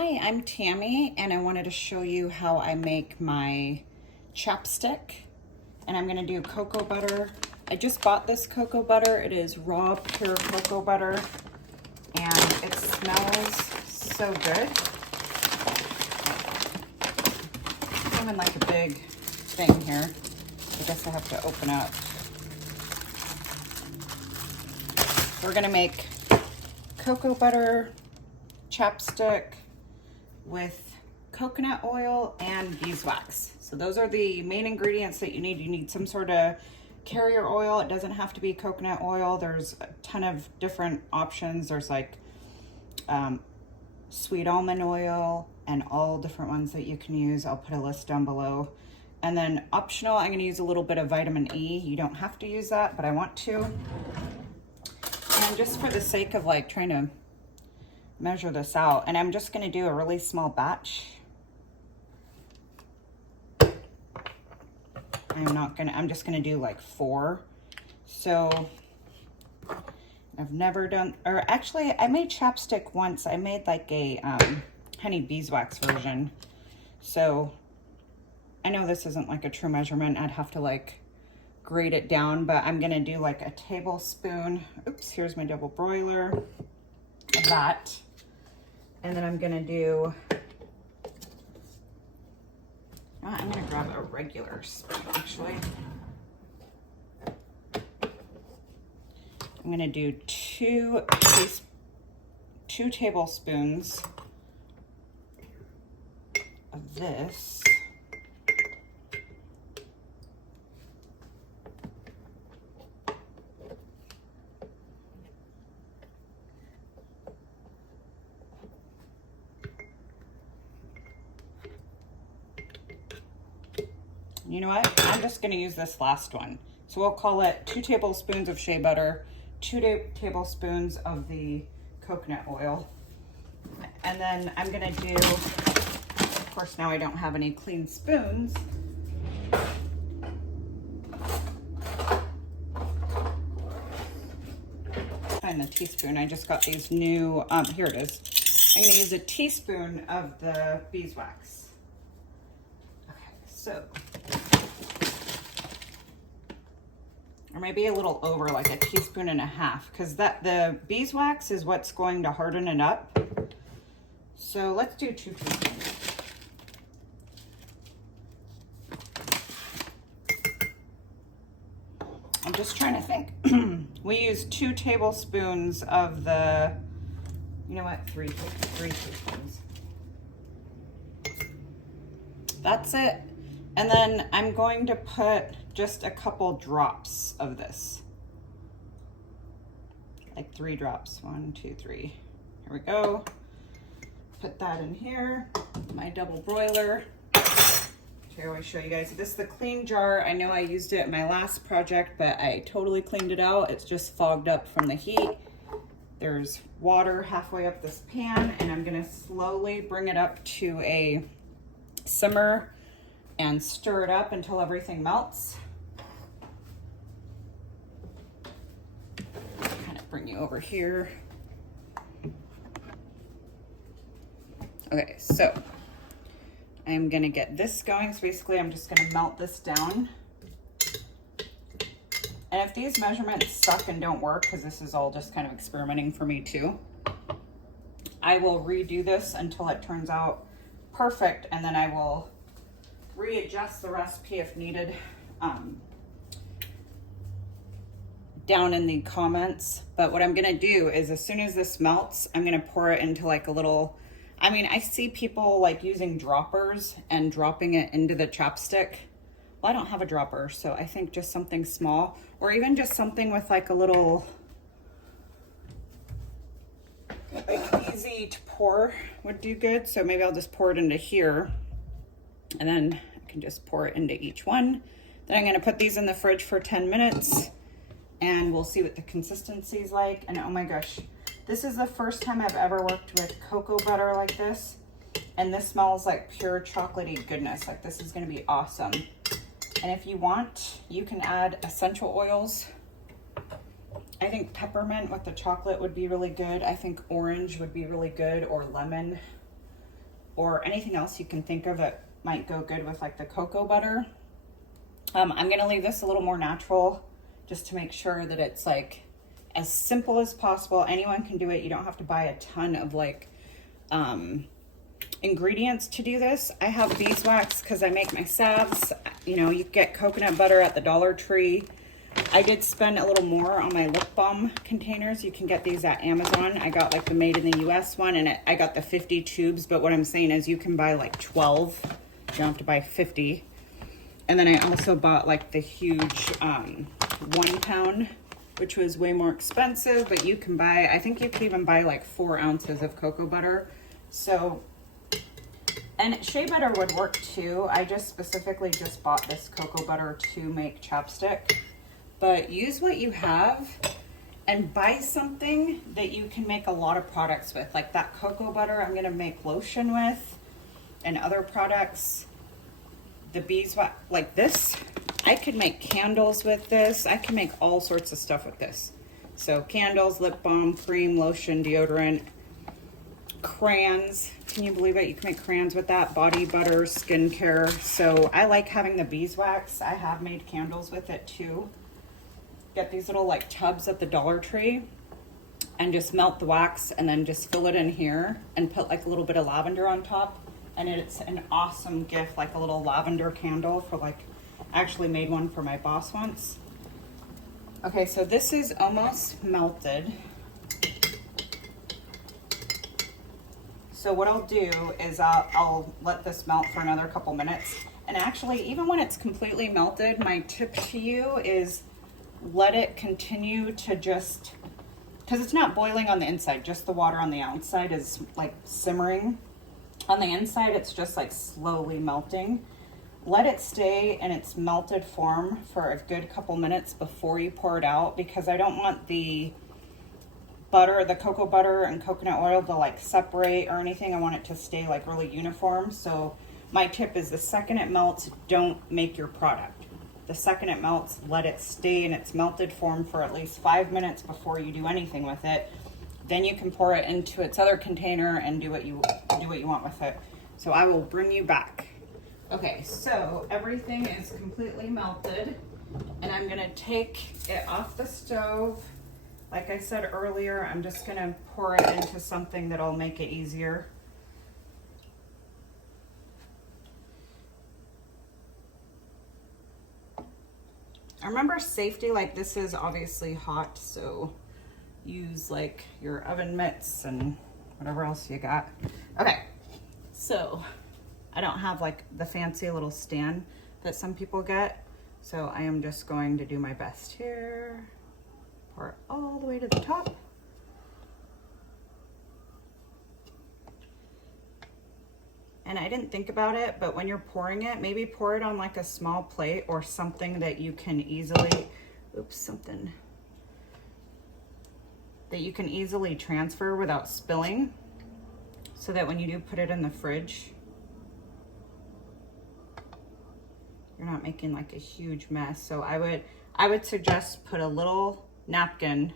Hi, I'm Tammy, and I wanted to show you how I make my chapstick. And I'm gonna do cocoa butter. I just bought this cocoa butter. It is raw, pure cocoa butter, and it smells so good. Came in like a big thing here. I guess I have to open up. We're gonna make cocoa butter chapstick with coconut oil and beeswax. So those are the main ingredients that you need. You need some sort of carrier oil. It doesn't have to be coconut oil. There's a ton of different options. There's like sweet almond oil and all different ones that you can use. I'll put a list down below. And then optional, I'm gonna use a little bit of vitamin E. You don't have to use that, but I want to. And just for the sake of like trying to measure this out, and I'm just going to do a really small batch. I'm just going to do like 4. So I've never done, or actually I made chapstick once. I made like a honey beeswax version. So I know this isn't like a true measurement. I'd have to like grade it down, but I'm going to do like a tablespoon. Oops, here's my double broiler of that. And then I'm gonna do, I'm gonna grab a regular spoon actually. I'm gonna do 2 tablespoons of this. You know what? I'm just going to use this last one. So we'll call it 2 tablespoons of shea butter, 2 tablespoons of the coconut oil. And then I'm going to do, of course, now I don't have any clean spoons. Find the teaspoon. I just got these new, here it is. I'm going to use a teaspoon of the beeswax. Okay, so. Or maybe a little over, like a teaspoon and a half, because the beeswax is what's going to harden it up. So let's do 2 teaspoons. I'm just trying to think. We use 2 tablespoons of the, you know what, 3 teaspoons. That's it. And then I'm going to put just a couple drops of this. Like 3 drops. 1, 2, 3. Here we go. Put that in here. My double broiler. I always show you guys. This is the clean jar. I know I used it in my last project, but I totally cleaned it out. It's just fogged up from the heat. There's water halfway up this pan, and I'm gonna slowly bring it up to a simmer and stir it up until everything melts. Kind of bring you over here. Okay, so I'm gonna get this going. So basically I'm just gonna melt this down. And if these measurements suck and don't work, because this is all just kind of experimenting for me too, I will redo this until it turns out perfect, and then I will readjust the recipe if needed down in the comments. But what I'm gonna do is, as soon as this melts, I'm gonna pour it into like a little, I mean, I see people like using droppers and dropping it into the chapstick. Well, I don't have a dropper, so I think just something small, or even just something with like a little, like easy to pour would do good. So maybe I'll just pour it into here, and then I can just pour it into each one. Then I'm gonna put these in the fridge for 10 minutes, and we'll see what the consistency is like. And oh my gosh, this is the first time I've ever worked with cocoa butter like this, and this smells like pure chocolatey goodness. Like, this is gonna be awesome. And if you want, you can add essential oils. I think peppermint with the chocolate would be really good. I think orange would be really good, or lemon. or anything else you can think of that might go good with like the cocoa butter. I'm gonna leave this a little more natural just to make sure that it's like as simple as possible. Anyone can do it. You don't have to buy a ton of like ingredients to do this. I have beeswax because I make my salves. You know, you get coconut butter at the Dollar Tree. I did spend a little more on my lip balm containers. You can get these at Amazon. I got like the made in the US one, and I got the 50 tubes, but what I'm saying is you can buy like 12. You don't have to buy 50. And then I also bought like the huge 1 pound, which was way more expensive, but you can buy, I think you could even buy like 4 ounces of cocoa butter. So, and shea butter would work too. I just specifically just bought this cocoa butter to make chapstick. But use what you have and buy something that you can make a lot of products with. Like that cocoa butter I'm gonna make lotion with, and other products. The beeswax, like this, I could make candles with this. I can make all sorts of stuff with this. So candles, lip balm, cream, lotion, deodorant, crayons. Can you believe it? You can make crayons with that. Body butter, skincare. So I like having the beeswax. I have made candles with it too. Get these little like tubs at the Dollar Tree and just melt the wax and then just fill it in here and put like a little bit of lavender on top. And it's an awesome gift, like a little lavender candle for like, I actually made one for my boss once. Okay, so this is almost melted. So what I'll do is I'll let this melt for another couple minutes. And actually, even when it's completely melted, my tip to you is let it continue to just, because it's not boiling on the inside, just the water on the outside is like simmering. On the inside, it's just like slowly melting. Let it stay in its melted form for a good couple minutes before you pour it out, because I don't want the butter, the cocoa butter and coconut oil to like separate or anything. I want it to stay like really uniform. So my tip is the second it melts, don't make your product. The second it melts, let it stay in its melted form for at least 5 minutes before you do anything with it. Then you can pour it into its other container and do what you want with it. So I will bring you back. Okay, so everything is completely melted, and I'm gonna take it off the stove. Like I said earlier, I'm just gonna pour it into something that'll make it easier. Remember safety, like this is obviously hot, so use like your oven mitts and whatever else you got. Okay, so I don't have like the fancy little stand that some people get, so I am just going to do my best here. Pour it all the way to the top. And I didn't think about it, but when you're pouring it, maybe pour it on like a small plate or something that you can easily, that you can easily transfer without spilling, so that when you do put it in the fridge, you're not making like a huge mess. So I would suggest put a little napkin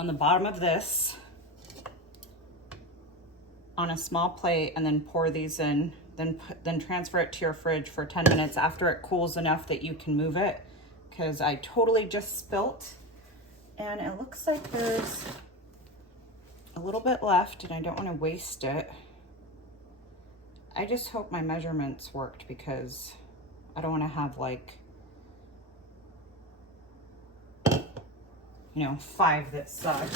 on the bottom of this on a small plate, and then pour these in, then transfer it to your fridge for 10 minutes after it cools enough that you can move it, because I totally just spilt. And it looks like there's a little bit left, and I don't want to waste it. I just hope my measurements worked, because I don't want to have like, you know, 5 that suck.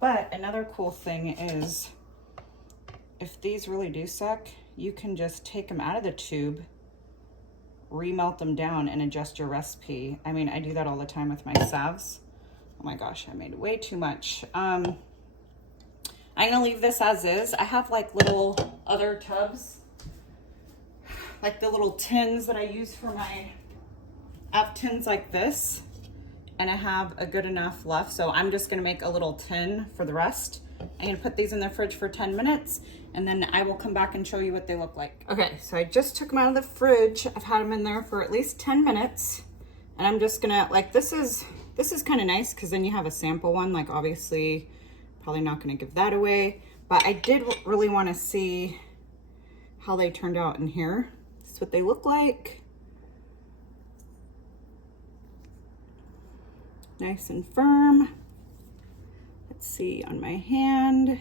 But another cool thing is, if these really do suck, you can just take them out of the tube, remelt them down, and adjust your recipe. I mean, I do that all the time with my salves. Oh my gosh, I made way too much. I'm gonna leave this as is. I have like little other tubs, like the little tins that I use for my, I have tins like this, and I have a good enough left. So I'm just gonna make a little tin for the rest. I'm gonna put these in the fridge for 10 minutes, and then I will come back and show you what they look like. Okay, so I just took them out of the fridge. I've had them in there for at least 10 minutes, and I'm just gonna, like, this is kind of nice, because then you have a sample one. Like, obviously, probably not gonna give that away, but I did really wanna see how they turned out in here. This is what they look like. Nice and firm. Let's see on my hand.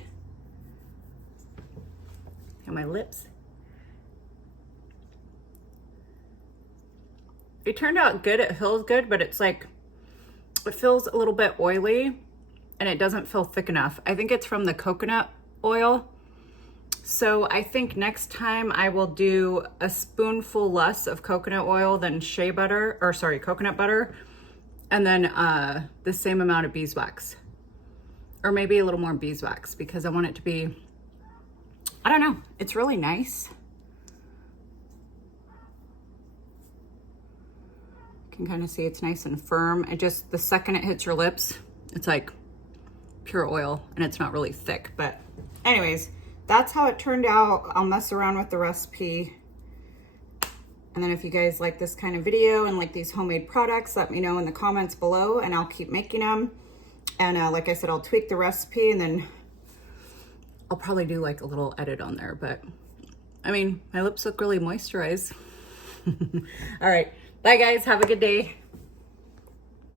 On my lips. It turned out good, it feels good, but it's like, it feels a little bit oily and it doesn't feel thick enough. I think it's from the coconut oil. So I think next time I will do a spoonful less of coconut oil than shea butter, or sorry, coconut butter, and then the same amount of beeswax. Or maybe a little more beeswax because I want it to be, I don't know, it's really nice. You can kind of see it's nice and firm. It just, the second it hits your lips, it's like pure oil and it's not really thick. But anyways, that's how it turned out. I'll mess around with the recipe. And then if you guys like this kind of video and like these homemade products, let me know in the comments below and I'll keep making them. And like I said, I'll tweak the recipe and then I'll probably do like a little edit on there. But I mean, my lips look really moisturized. All right. Bye guys, have a good day.